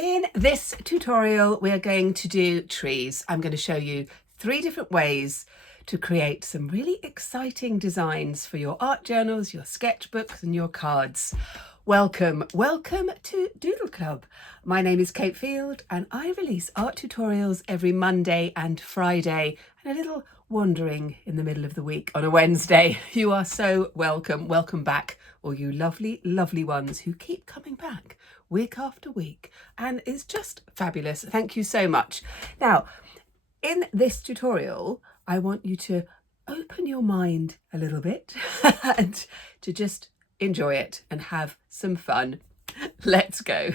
In this tutorial, we are going to do trees. I'm going to show you 3 different ways to create some really exciting designs for your art journals, your sketchbooks and your cards. Welcome to Doodle Club. My name is Kate Field and I release art tutorials every Monday and Friday and a little wandering in the middle of the week on a Wednesday. You are so welcome. Welcome back, all you lovely, lovely ones who keep coming back week after week, and it's just fabulous. Thank you so much. Now, in this tutorial, I want you to open your mind a little bit and to just enjoy it and have some fun. Let's go.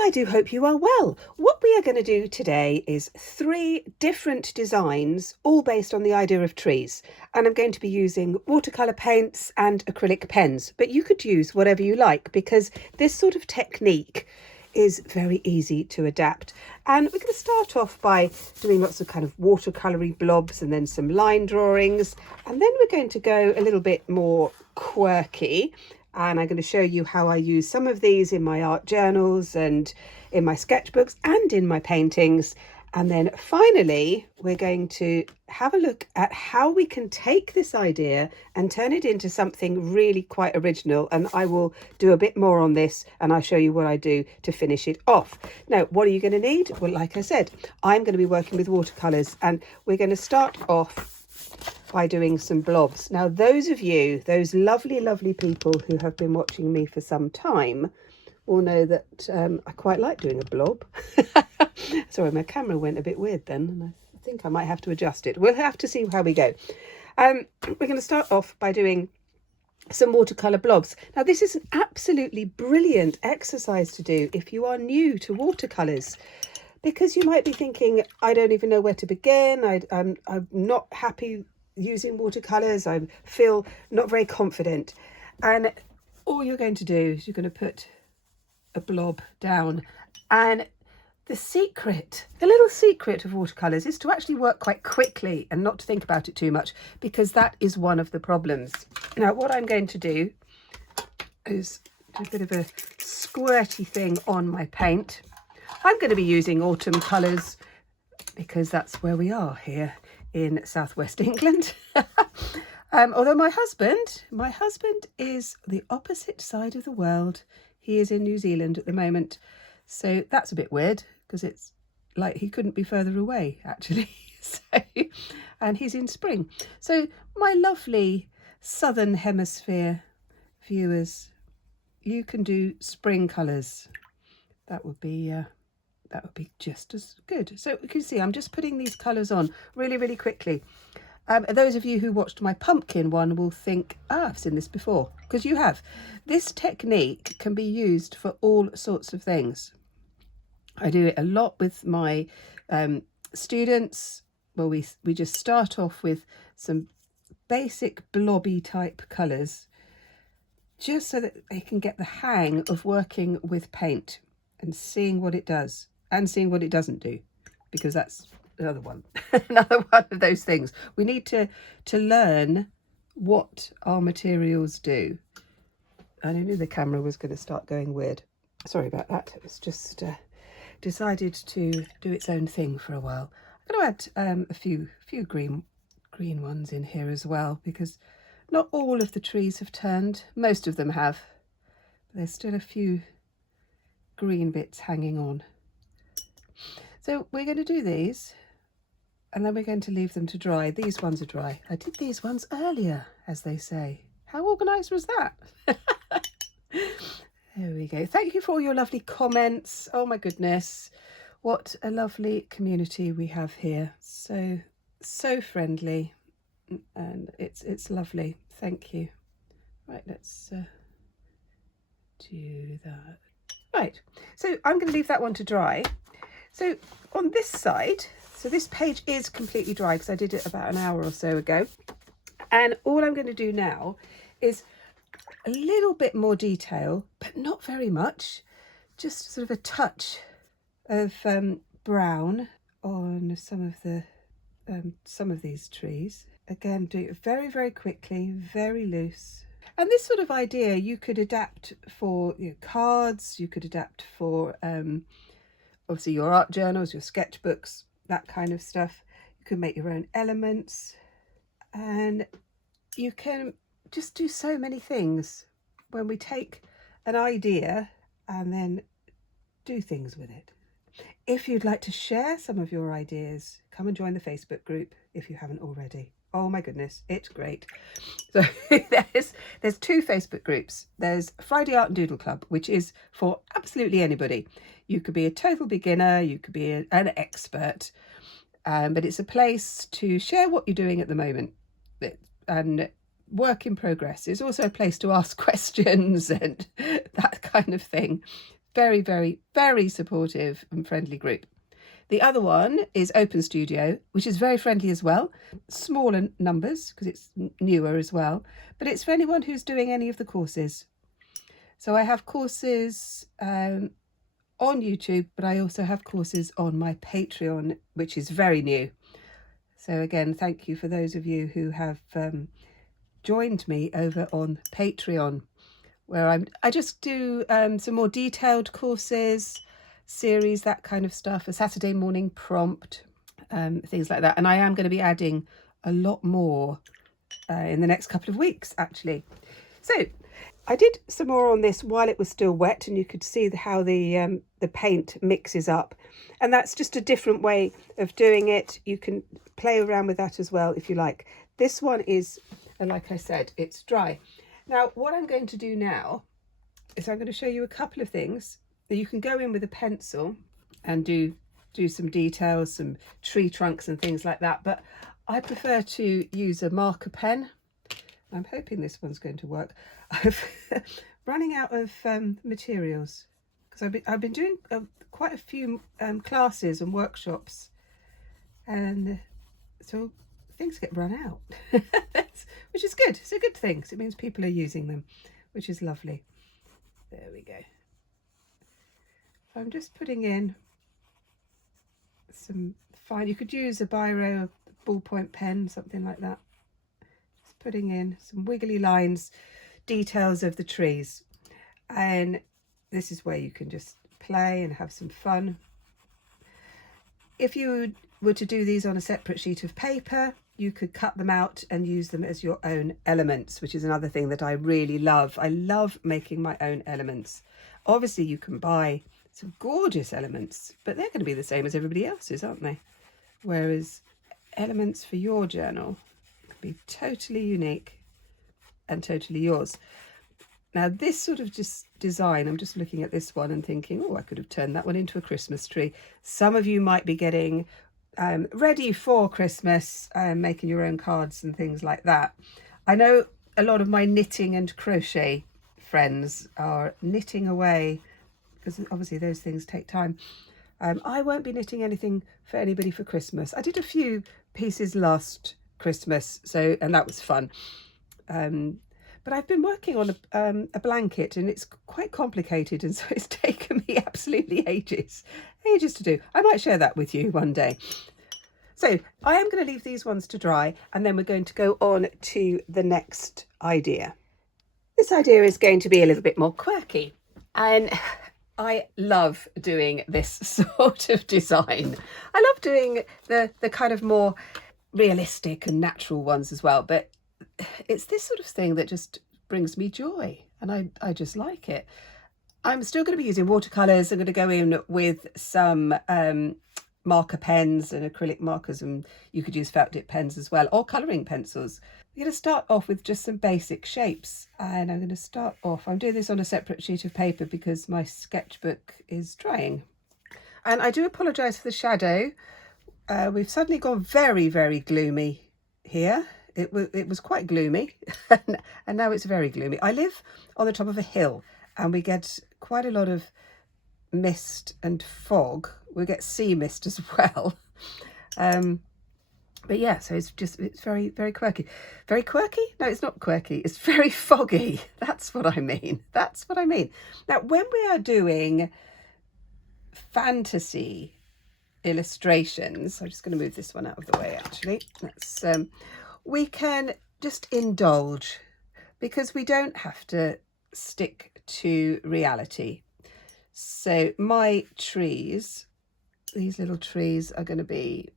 I do hope you are well. What we are going to do today is 3 different designs, all based on the idea of trees. And I'm going to be using watercolour paints and acrylic pens, but you could use whatever you like because this sort of technique is very easy to adapt. And we're going to start off by doing lots of kind of watercoloury blobs and then some line drawings. And then we're going to go a little bit more quirky. And I'm going to show you how I use some of these in my art journals and in my sketchbooks and in my paintings. And then finally, we're going to have a look at how we can take this idea and turn it into something really quite original. And I will do a bit more on this and I'll show you what I do to finish it off. Now, what are you going to need? Well, like I said, I'm going to be working with watercolours and we're going to start off by doing some blobs. Now, those of you, those lovely, lovely people who have been watching me for some time will know that I quite like doing a blob. Sorry, my camera went a bit weird then, and I think I might have to adjust it. We'll have to see how we go. We're going to start off by doing some watercolour blobs. Now, this is an absolutely brilliant exercise to do if you are new to watercolours, because you might be thinking, I don't even know where to begin. I'm not happy using watercolours. I feel not very confident. And all you're going to do is you're going to put a blob down. And the little secret of watercolours is to actually work quite quickly and not to think about it too much, because that is one of the problems. Now, what I'm going to do is do a bit of a squirty thing on my paint. I'm going to be using autumn colours because that's where we are here in southwest England. Although my husband is the opposite side of the world. He is in New Zealand at the moment, so that's a bit weird because it's like he couldn't be further away actually. And he's in spring. So my lovely southern hemisphere viewers, you can do spring colours. That would be just as good. So you can see I'm just putting these colours on really, really quickly. Those of you who watched my pumpkin one will think, I've seen this before, because you have. This technique can be used for all sorts of things. I do it a lot with my students. Well, we just start off with some basic blobby type colours, just so that they can get the hang of working with paint and seeing what it does and seeing what it doesn't do, because that's another one of those things. We need to learn what our materials do. I knew the camera was going to start going weird. Sorry about that. It was just decided to do its own thing for a while. I'm going to add a few green ones in here as well, because not all of the trees have turned. Most of them have, but there's still a few green bits hanging on. So we're going to do these and then we're going to leave them to dry. These ones are dry. I did these ones earlier, as they say. How organised was that? There we go. Thank you for all your lovely comments. Oh my goodness, what a lovely community we have here. So friendly, and it's lovely. Thank you. Right, let's do that. Right, so I'm going to leave that one to dry. So on this side, so this page is completely dry because I did it about an hour or so ago. And all I'm going to do now is a little bit more detail, but not very much. Just sort of a touch of brown on some of these trees. Again, do it very, very quickly, very loose. And this sort of idea you could adapt for your cards, you could adapt for obviously your art journals, your sketchbooks, that kind of stuff. You can make your own elements, and you can just do so many things when we take an idea and then do things with it. If you'd like to share some of your ideas, come and join the Facebook group if you haven't already. Oh my goodness, it's great. So there's two Facebook groups. There's Friday Art and Doodle Club, which is for absolutely anybody. You could be a total beginner, you could be an expert, but it's a place to share what you're doing at the moment. And work in progress is also a place to ask questions and that kind of thing. Very, very, very supportive and friendly group. The other one is Open Studio, which is very friendly as well. Smaller numbers because it's newer as well, but it's for anyone who's doing any of the courses. So I have courses on YouTube, but I also have courses on my Patreon, which is very new. So again, thank you for those of you who have joined me over on Patreon, where I just do some more detailed courses, series, that kind of stuff, a Saturday morning prompt, things like that. And I am going to be adding a lot more in the next couple of weeks, actually. So I did some more on this while it was still wet, and you could see how the paint mixes up. And that's just a different way of doing it. You can play around with that as well if you like. This one is, like I said, it's dry. Now, what I'm going to do now is I'm going to show you a couple of things that you can go in with a pencil and do some details, some tree trunks and things like that. But I prefer to use a marker pen. I'm hoping this one's going to work. I'm running out of materials because I've been doing quite a few classes and workshops, and so things get run out, which is good. It's a good thing. So it means people are using them, which is lovely. There we go. I'm just putting in some fine, you could use a biro, a ballpoint pen, something like that. Just putting in some wiggly lines, details of the trees. And this is where you can just play and have some fun. If you were to do these on a separate sheet of paper, you could cut them out and use them as your own elements, which is another thing that I really love. I love making my own elements. Obviously, you can buy some gorgeous elements, but they're going to be the same as everybody else's, aren't they? Whereas elements for your journal can be totally unique and totally yours. Now, this sort of just design, I'm just looking at this one and thinking, oh, I could have turned that one into a Christmas tree. Some of you might be getting ready for Christmas, making your own cards and things like that. I know a lot of my knitting and crochet friends are knitting away, because obviously those things take time. I won't be knitting anything for anybody for Christmas. I did a few pieces last Christmas, and that was fun. But I've been working on a blanket, and it's quite complicated, and so it's taken me absolutely ages to do. I might share that with you one day. So I am going to leave these ones to dry, and then we're going to go on to the next idea. This idea is going to be a little bit more quirky, and I love doing this sort of design. I love doing the kind of more realistic and natural ones as well, but it's this sort of thing that just brings me joy, and I just like it. I'm still going to be using watercolours. I'm going to go in with some marker pens and acrylic markers, and you could use felt tip pens as well, or colouring pencils. I'm going to start off with just some basic shapes, and I'm going to start off, I'm doing this on a separate sheet of paper because my sketchbook is drying. And I do apologise for the shadow. We've suddenly gone very, very gloomy here. It was quite gloomy and now it's very gloomy. I live on the top of a hill, and we get quite a lot of mist and fog. We get sea mist as well. But yeah, so it's very, very quirky. Very quirky? No, it's not quirky. It's very foggy. That's what I mean. That's what I mean. Now, when we are doing fantasy illustrations, I'm just going to move this one out of the way, actually. we can just indulge, because we don't have to stick to reality. So my trees, these little trees, are going to be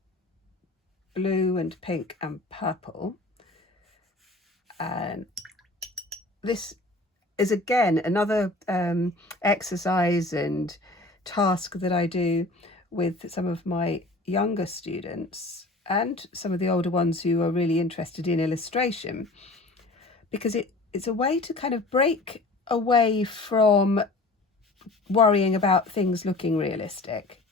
blue and pink and purple. And this is again another exercise and task that I do with some of my younger students and some of the older ones who are really interested in illustration, because it's a way to kind of break away from worrying about things looking realistic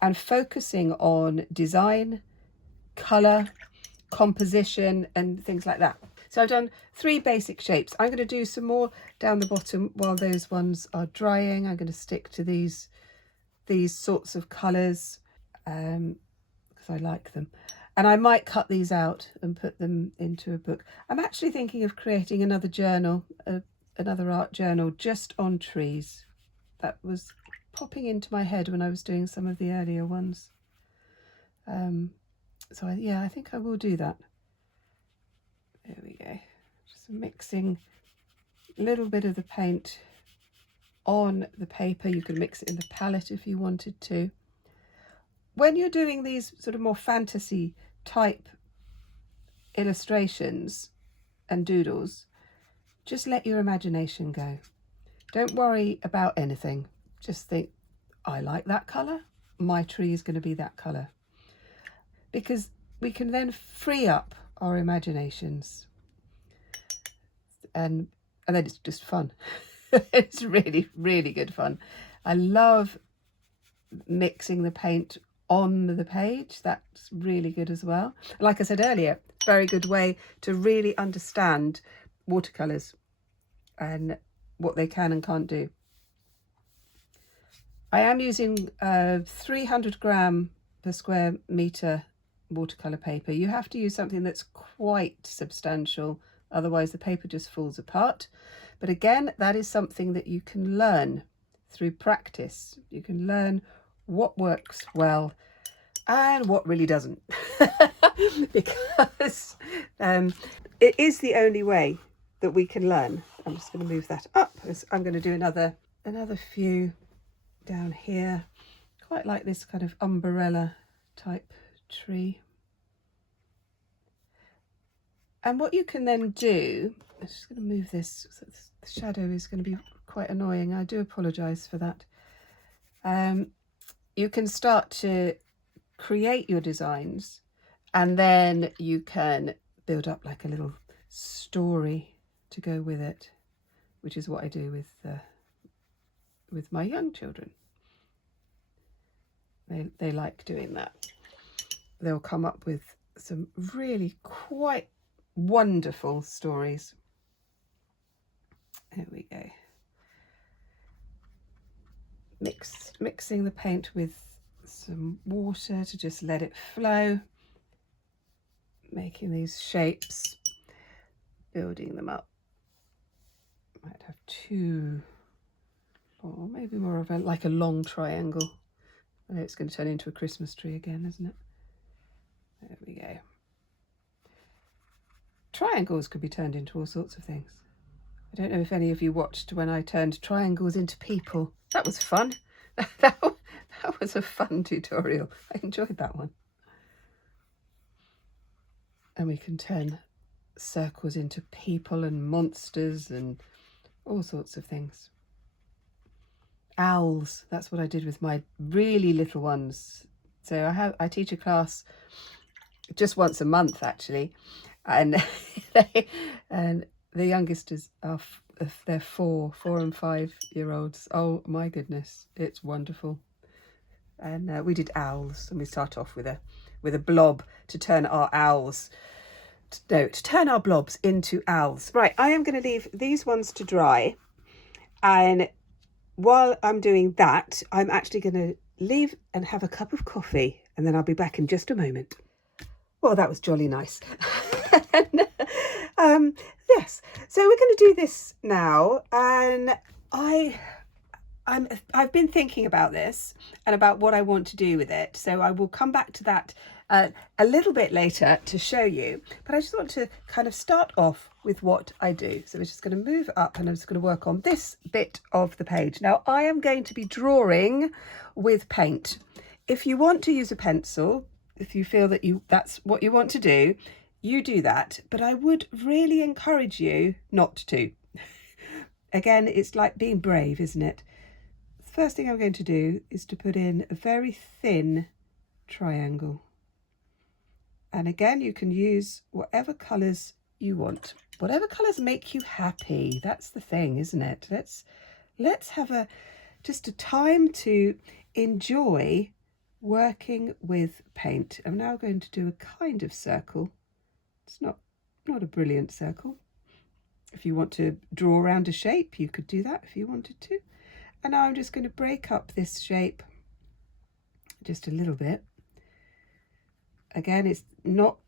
and focusing on design, colour, composition and things like that. So I've done 3 basic shapes. I'm going to do some more down the bottom while those ones are drying. I'm going to stick to these sorts of colours because I like them. And I might cut these out and put them into a book. I'm actually thinking of creating another journal, another art journal just on trees. That was popping into my head when I was doing some of the earlier ones. So I think I will do that. There we go. Just mixing a little bit of the paint on the paper. You can mix it in the palette if you wanted to. When you're doing these sort of more fantasy type illustrations and doodles, just let your imagination go. Don't worry about anything. Just think, I like that colour. My tree is going to be that colour. Because we can then free up our imaginations, and then it's just fun. It's really, really good fun. I love mixing the paint on the page. That's really good as well. Like I said earlier, very good way to really understand watercolours and what they can and can't do. I am using 300 gram per square metre watercolour paper. You have to use something that's quite substantial, otherwise the paper just falls apart. But again, that is something that you can learn through practice. You can learn what works well and what really doesn't. Because it is the only way that we can learn. I'm just going to move that up. I'm going to do another few down here. Quite like this kind of umbrella type tree. And what you can then do, I'm just going to move this, so the shadow is going to be quite annoying. I do apologise for that. You can start to create your designs, and then you can build up like a little story to go with it, which is what I do with my young children. They like doing that. They'll come up with some really quite wonderful stories. There we go. Mixing the paint with some water to just let it flow. Making these shapes, building them up. Might have 2, or maybe more of like a long triangle. I know it's going to turn into a Christmas tree again, isn't it? There we go. Triangles could be turned into all sorts of things. I don't know if any of you watched when I turned triangles into people. That was fun. That was a fun tutorial. I enjoyed that one. And we can turn circles into people and monsters and all sorts of things. Owls, that's what I did with my really little ones. So I teach a class just once a month actually, and and the youngest are they're 4 and 5 year olds. Oh my goodness, it's wonderful. And we did owls, and we start off with a blob to turn our owls. To turn our blobs into owls. Right, I am going to leave these ones to dry, and while I'm doing that, I'm actually going to leave and have a cup of coffee, and then I'll be back in just a moment. Well, that was jolly nice. Yes, so we're going to do this now, and I've been thinking about this and about what I want to do with it, so I will come back to that a little bit later to show you, but I just want to kind of start off with what I do. So we're just going to move up and I'm just going to work on this bit of the page. Now I am going to be drawing with paint. If you want to use a pencil, if you feel that that's what you want to do, you do that, but I would really encourage you not to. Again, it's like being brave, isn't it? The first thing I'm going to do is to put in a very thin triangle. And again, you can use whatever colours you want. Whatever colours make you happy. That's the thing, isn't it? Let's have just a time to enjoy working with paint. I'm now going to do a kind of circle. It's not a brilliant circle. If you want to draw around a shape, you could do that if you wanted to. And now I'm just going to break up this shape just a little bit. Again, it's not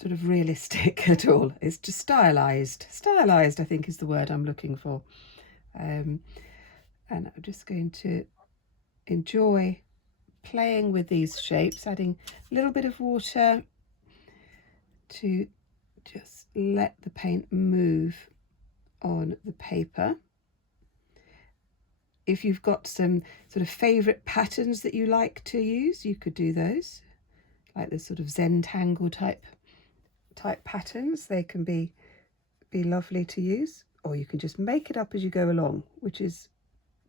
sort of realistic at all. It's just stylized. Stylized, I think, is the word I'm looking for. And I'm just going to enjoy playing with these shapes, adding a little bit of water to just let the paint move on the paper. If you've got some sort of favourite patterns that you like to use, you could do those, like the sort of Zentangle type patterns. They can be lovely to use, or you can just make it up as you go along, which is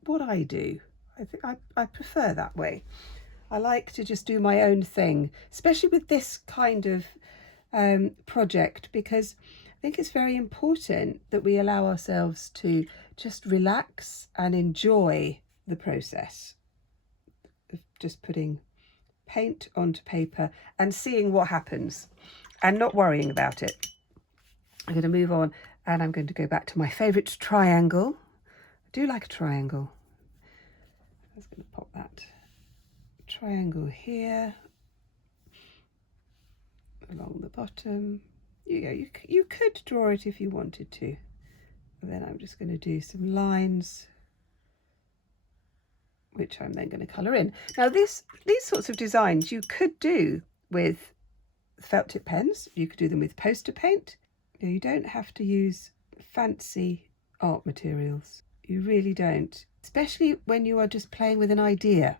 what I do. I think I prefer that way. I like to just do my own thing, especially with this kind of project, because I think it's very important that we allow ourselves to just relax and enjoy the process of just putting paint onto paper and seeing what happens and not worrying about it. I'm going to move on and I'm going to go back to my favourite triangle. I do like a triangle. I was going to pop that triangle here along the bottom. You could draw it if you wanted to. And then I'm just going to do some lines, which I'm then going to colour in. Now these sorts of designs you could do with felt tip pens. You could do them with poster paint. You don't have to use fancy art materials. You really don't, especially when you are just playing with an idea.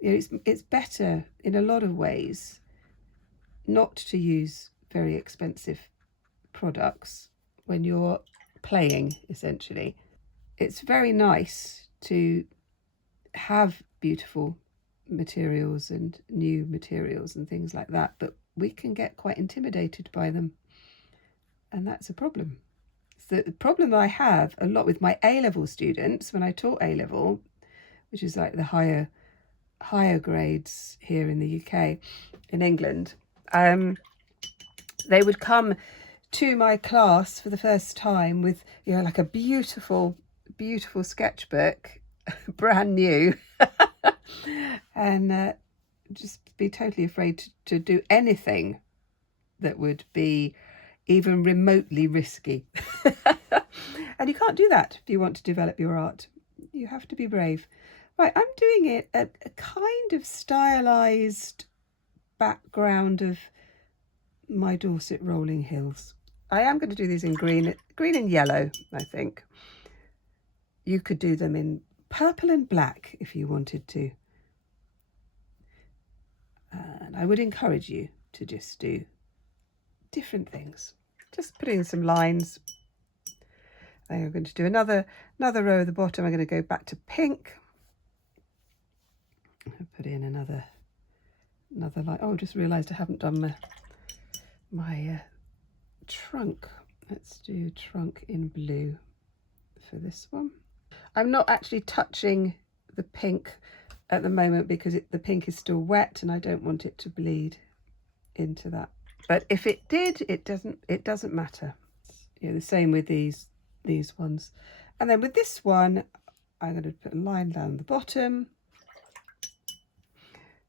It's better in a lot of ways not to use very expensive products when you're playing, essentially. It's very nice to have beautiful materials and new materials and things like that, but we can get quite intimidated by them, and that's a problem. So the problem I have a lot with my A-level students, when I taught A-level, which is like the higher grades here in the UK, in England, they would come to my class for the first time with, like a beautiful sketchbook, brand new, and just be totally afraid to do anything that would be even remotely risky. And you can't do that if you want to develop your art. You have to be brave. Right, I'm doing it a kind of stylized background of my Dorset rolling hills. I am going to do these in green and yellow, I think. You could do them in purple and black if you wanted to. And I would encourage you to just do different things. Just put in some lines. I'm going to do another row at the bottom. I'm going to go back to pink. I'll put in another line. Oh, I just realised I haven't done my trunk. Let's do trunk in blue for this one. I'm not actually touching the pink at the moment because the pink is still wet and I don't want it to bleed into that. But if it did, it doesn't matter. The same with these ones. And then with this one, I'm going to put a line down the bottom,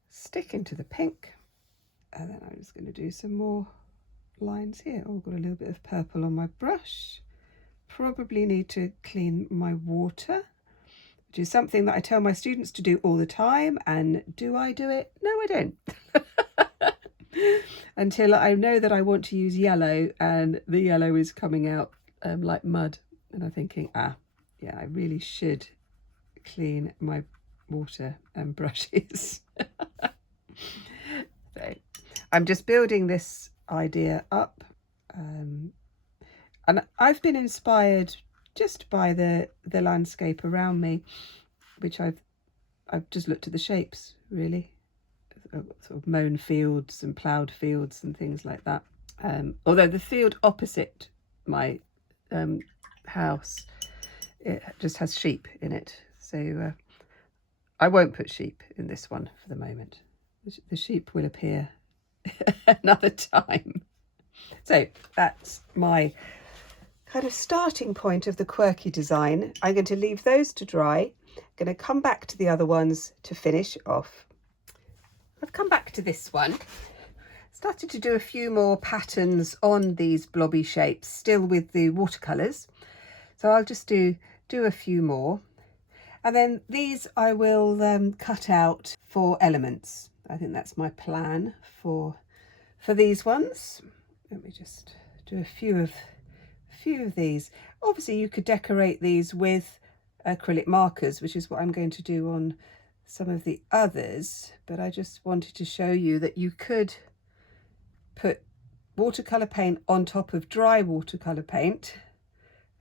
stick into the pink, and then I'm just going to do some more lines here. Oh, I've got a little bit of purple on my brush. Probably need to clean my water, which is something that I tell my students to do all the time. And do I do it? No, I don't. Until I know that I want to use yellow and the yellow is coming out like mud. And I'm thinking, yeah, I really should clean my water and brushes. So I'm just building this idea up. And I've been inspired just by the landscape around me, which I've just looked at the shapes, really. Sort of mown fields and ploughed fields and things like that. Although the field opposite my house, it just has sheep in it. So I won't put sheep in this one for the moment. The sheep will appear another time. So that's my kind of starting point of the Quirky design. I'm going to leave those to dry. I'm going to come back to the other ones to finish off. I've come back to this one. Started to do a few more patterns on these blobby shapes, still with the watercolours. So I'll just do a few more. And then these I will cut out for elements. I think that's my plan for these ones. Let me just do a few of these. Obviously you could decorate these with acrylic markers, which is what I'm going to do on some of the others, but I just wanted to show you that you could put watercolour paint on top of dry watercolour paint,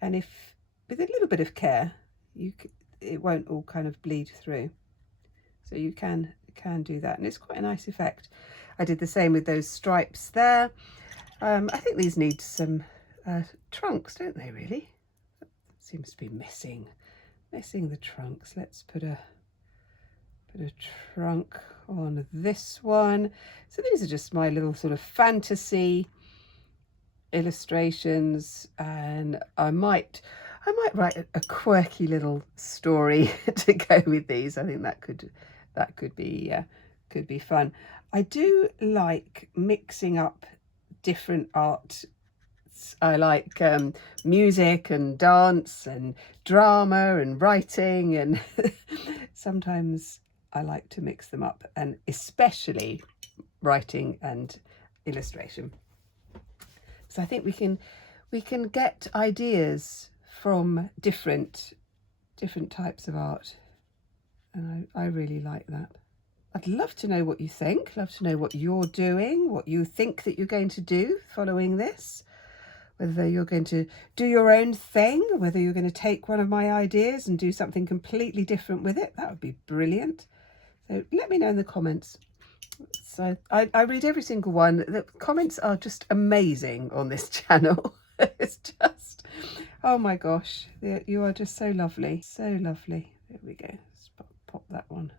and if with a little bit of care it won't all kind of bleed through, so you can do that, and it's quite a nice effect. I did the same with those stripes there. I think these need some trunks, don't they, really? That seems to be missing the trunks. Let's put a trunk on this one. So these are just my little sort of fantasy illustrations, and I might write a quirky little story to go with these. I think that could be fun. I do like mixing up different art. I like music and dance and drama and writing, and sometimes I like to mix them up, and especially writing and illustration. So I think we can get ideas from different types of art, and I really like that. I'd love to know what you think, love to know what you're doing, what you think that you're going to do following this, whether you're going to do your own thing, whether you're going to take one of my ideas and do something completely different with it. That would be brilliant. So let me know in the comments. So I read every single one. The comments are just amazing on this channel. It's just, oh my gosh, you are just so lovely, so lovely. There we go. Let's pop that one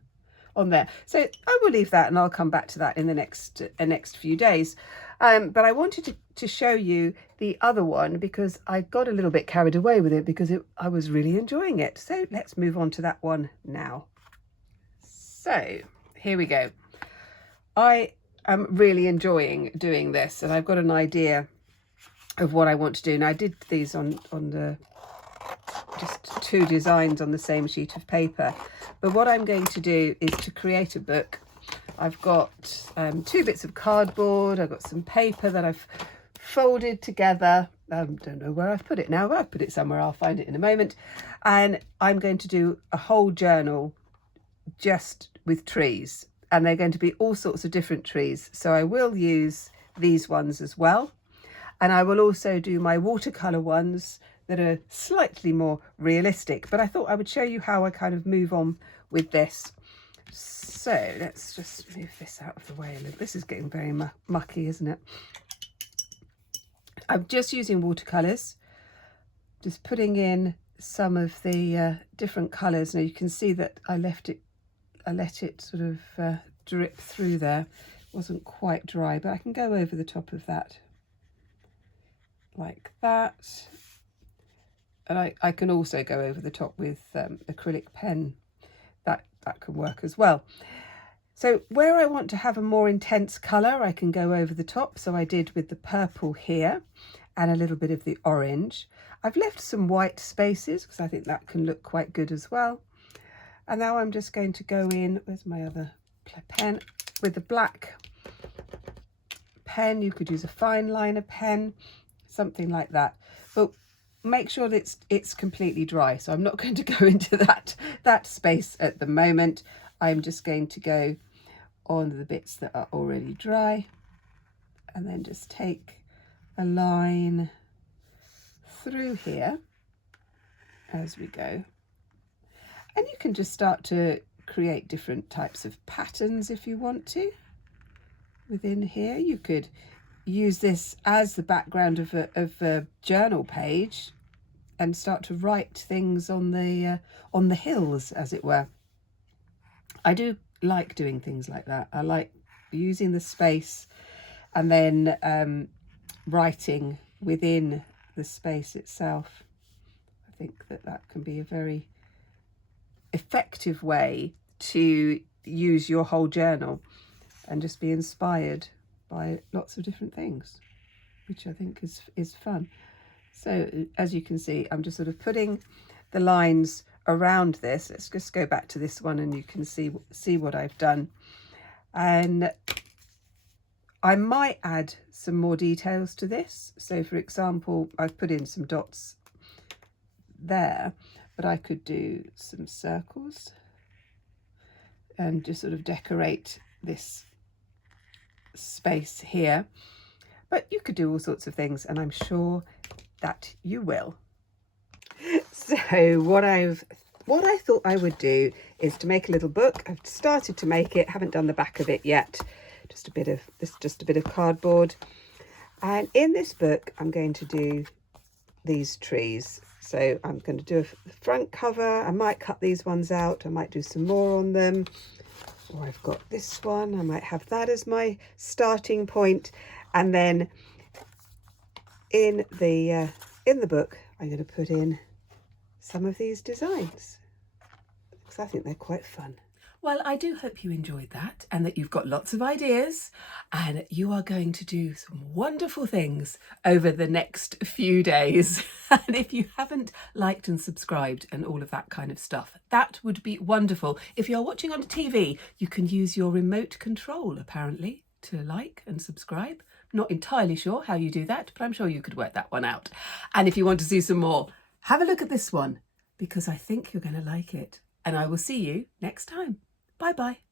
on there. So I will leave that, and I'll come back to that in the next few days. But I wanted to show you the other one because I got a little bit carried away with it because I was really enjoying it. So let's move on to that one now. So here we go. I am really enjoying doing this, and I've got an idea of what I want to do. Now I did these on the just 2 designs on the same sheet of paper, but what I'm going to do is to create a book. I've got 2 bits of cardboard. I've got some paper that I've folded together. Don't know where I've put it now, but I've put it somewhere. I'll find it in a moment. And I'm going to do a whole journal just with trees, and they're going to be all sorts of different trees. So I will use these ones as well, and I will also do my watercolor ones that are slightly more realistic, but I thought I would show you how I kind of move on with this. So let's just move this out of the way a little. This is getting very mucky, isn't it? I'm just using watercolors, just putting in some of the different colors. Now you can see that I let it sort of drip through there. It wasn't quite dry, but I can go over the top of that like that. And I can also go over the top with acrylic pen. That can work as well. So where I want to have a more intense colour, I can go over the top. So I did with the purple here and a little bit of the orange. I've left some white spaces because I think that can look quite good as well. And now I'm just going to go in, where's my other pen, with the black pen. You could use a fine liner pen, something like that, but make sure that it's completely dry. So I'm not going to go into that space at the moment. I'm just going to go on the bits that are already dry, and then just take a line through here as we go. And you can just start to create different types of patterns if you want to. Within here, you could use this as the background of a journal page and start to write things on the hills, as it were. I do like doing things like that. I like using the space and then writing within the space itself. I think that can be a very effective way to use your whole journal and just be inspired by lots of different things, which I think is fun. So as you can see, I'm just sort of putting the lines around this. Let's just go back to this one and you can see what I've done. And I might add some more details to this. So for example, I've put in some dots there, but I could do some circles and just sort of decorate this space here. But you could do all sorts of things, and I'm sure that you will. So what I thought I would do is to make a little book. I've started to make it, haven't done the back of it yet. Just a bit of cardboard. And in this book, I'm going to do these trees. So I'm going to do a front cover. I might cut these ones out. I might do some more on them. Or I've got this one. I might have that as my starting point. And then in the book, I'm going to put in some of these designs because I think they're quite fun. Well, I do hope you enjoyed that and that you've got lots of ideas and you are going to do some wonderful things over the next few days. And if you haven't liked and subscribed and all of that kind of stuff, that would be wonderful. If you're watching on TV, you can use your remote control, apparently, to like and subscribe. Not entirely sure how you do that, but I'm sure you could work that one out. And if you want to see some more, have a look at this one because I think you're going to like it. And I will see you next time. Bye-bye.